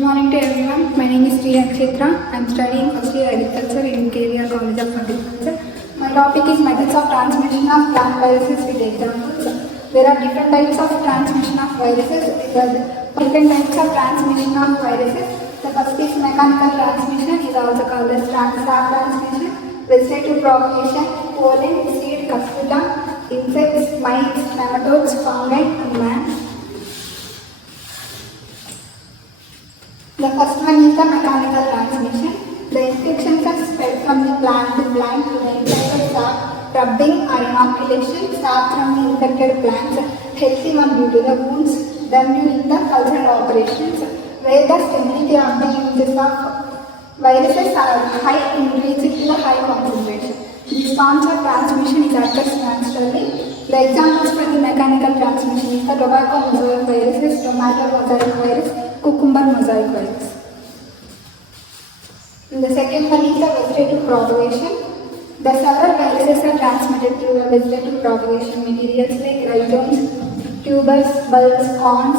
Good morning to everyone. My name is Sri Akshetra. I am studying first year agriculture in KVR College of Agriculture. My topic is methods of transmission of plant viruses with examples. There are different types of transmission of viruses. The first is mechanical transmission, is also called as sap transmission, vegetative propagation, pollen, seed, cuscuta, insects, mites, nematodes, fungi, and man. The first one is the mechanical transmission. The infections are spread from the plant to plant to the infected sap, rubbing or inoculation, sap from the infected plants, healthy one due to the wounds, done during the cultural operations, where the stability of the uses of viruses are high in reaching to the high concentration. This forms of transmission is occurs naturally. The examples for the mechanical transmission is the tobacco mosaic viruses, tomato mosaic virus, cucumber mosaic virus. And the second one is the vegetative propagation. The several viruses are transmitted through the vegetative propagation materials like rhizomes, tubers, bulbs, cones,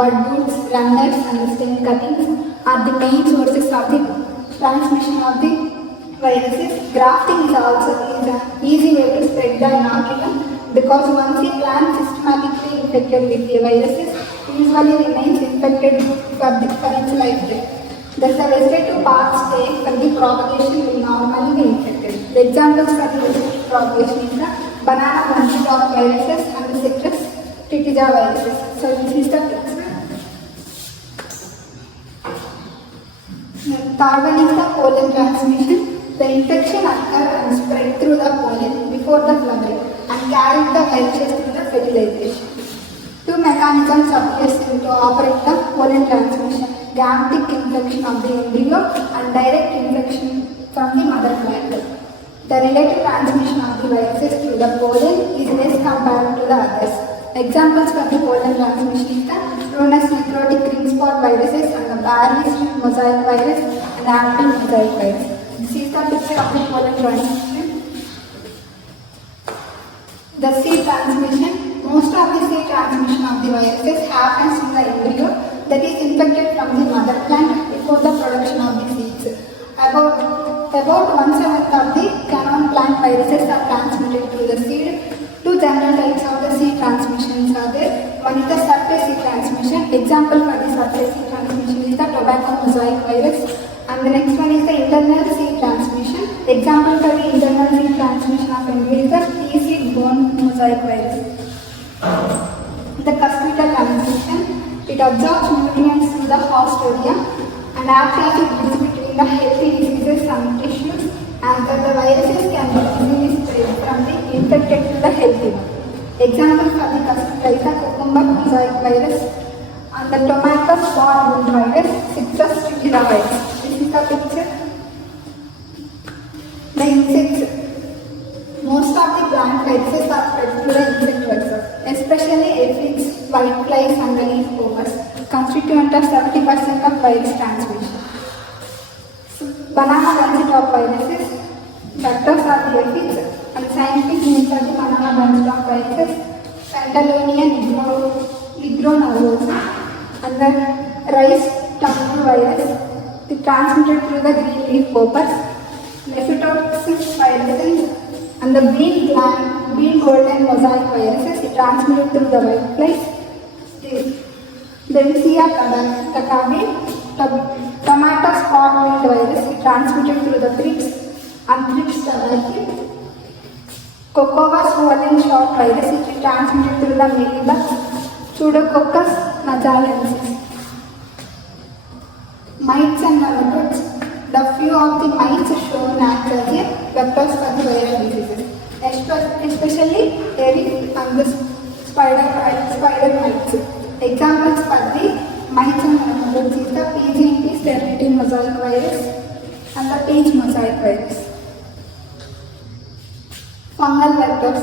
budroots, runners, and the stem cuttings are the main sources of the transmission of the viruses. Grafting is also an easy way to spread the inoculum because once a plant systematically infected with the viruses, usually remains infected for its lifetime. Thus, the vegetative paths take for the propagation will normally be infected. The examples for the vegetative propagation is the banana bunch viruses and the citrus tritija viruses. So, this is the picture. The third one is the pollen transmission. The infection occurs and spread through the pollen before the flowering and carried the viruses through the fertilization. Two mechanisms appear to operate the pollen transmission: gametic infection of the embryo and direct infection from the mother plant. The relative transmission of the viruses through the pollen is less compared to the others. Examples for the pollen transmission is the Prunus necrotic ring spot viruses and the barley streak mosaic virus and the apple mosaic virus. This is the picture of the pollen transmission. The seed transmission. Most of the seed transmission of the viruses happens in the embryo that is infected from the mother plant before the production of the seeds. About 1/7 of the canon plant viruses are transmitted through the seed. Two general types of the seed transmissions are there. One is the surface seed transmission. Example for the surface seed transmission is the tobacco mosaic virus. And the next one is the internal seed transmission. Example for the internal seed transmission of embryo is the pea seed bone mosaic virus. The cuscutal transmission. It absorbs nutrients through the host area and acts as a bridge between the healthy diseases and tissues, and that the viruses can be easily spread from the infected to the healthy one. Example for the cuscutal is the cucumber mosaic virus and the tomato spot wilt virus, citrus tritija virus. This is the picture. The insects. Most of the plant viruses are spread through the insect vector, especially aphids, whiteflies, and the leaf clovers, constituent of 70% of virus transmission. Banana bunch viruses, vectors are the aphids, and scientific names are the banana bunch viruses, Pantalonia nigronervosa, and the rice tumble virus, transmitted through the green leaf clovers, Leptospira viruses, and the bean golden mosaic viruses is transmitted through the whiteflies. Bemsia tacavi, tomato spot wilt virus is transmitted through the thrips and thrips tabaci. Cocoa swollen shock virus is transmitted through the mealybugs, Pseudococcus najalensis. Mites and nematodes. The few of the mites shown act as vectors for the viral diseases, especially aphid and the spider mites. Examples for the mites and nematodes is the PGMP sterility mosaic virus and the peach mosaic virus. Fungal vectors.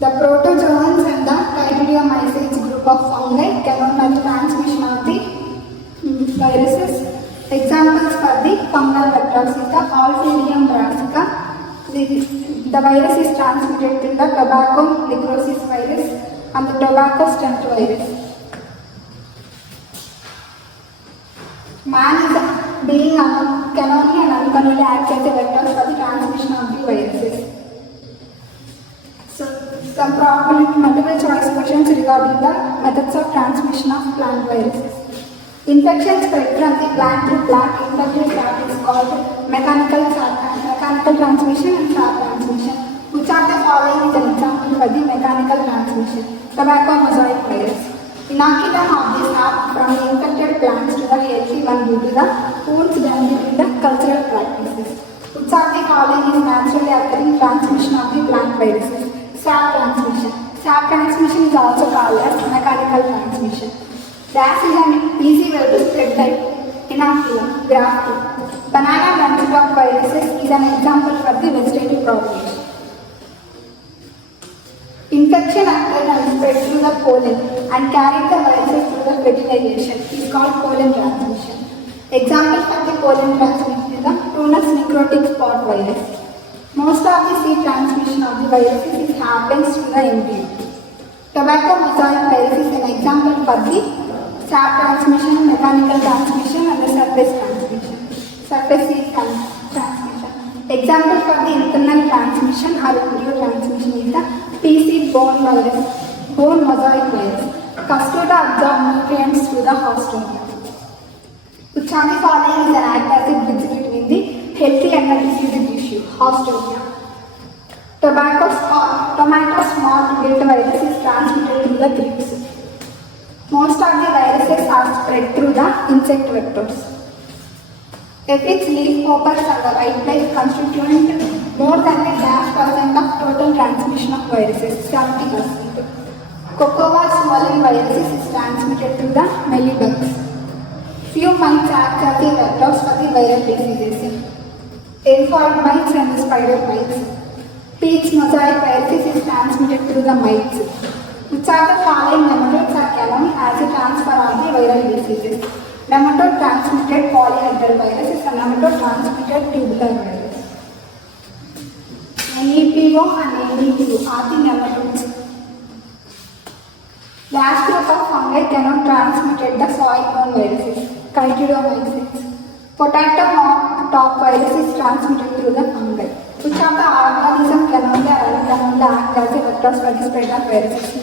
The protozoans and the chytridiomycetes group of fungi cannot transmission of the viruses. Examples for the fungal vectors is the Alphidium brassica. The virus is transmitted through the tobacco necrosis virus and the tobacco stent virus. Man is being can only and uncontrollably act as a vector for the transmission of the viruses. So, some multiple choice questions regarding the methods of transmission of plant viruses. Infection spread from the plant to plant infected plant is called mechanical transmission and sap transmission. Which of the following is an example for the mechanical transmission? Tobacco mosaic virus. Inoculum of the sap from the infected plants to the healthy one due to the wounds done during the cultural practices. Which of the following is naturally occurring transmission of the plant viruses? Sap transmission. Sap transmission is also called as mechanical transmission. Dash is an easy way to spread the inoculum, graft. Banana bunchbug viruses is an example for the vegetative propagation. Infection occurs and spread through the pollen and carried the viruses through the fertilization is called pollen transmission. Example for the pollen transmission is the Prunus necrotic spot virus. Most of the seed transmission of the viruses happens through the embryo. Tobacco mosaic virus is an example for the sap transmission, mechanical transmission and the surface transmission. Surface seed transmission. Example for the internal transmission or embryo transmission is the PC bone virus, bone mosaic virus. Custota absorb nutrients through the hostomere. Which of the following is an act as a bridge between the healthy and the diseased tissue? Hostomere. Tomato small wilt virus is transmitted through the thrips. Most of the viruses are spread through the insect vectors. Aphids, leafhoppers and the whiteflies constituent more than the -% of total transmission of viruses, 70%. Cocoa swollen viruses is transmitted through the mealybugs. Few mites act as the vectors for the viral diseases. Amphoid mites and the spider mites. Peach mosaic viruses is transmitted through the mites. Which are the following nematodes are known as a transfer of the viral diseases? Nematode transmitted polyhedral viruses and nematode transmitted tubular virus. NEPO and NEPO are the nematodes. Last group of fungi cannot transmit the soil-borne viruses, Chytridomyces. Potato top virus is transmitted through the fungi. Which of the organisms can only act as a vectors for the spread of viruses?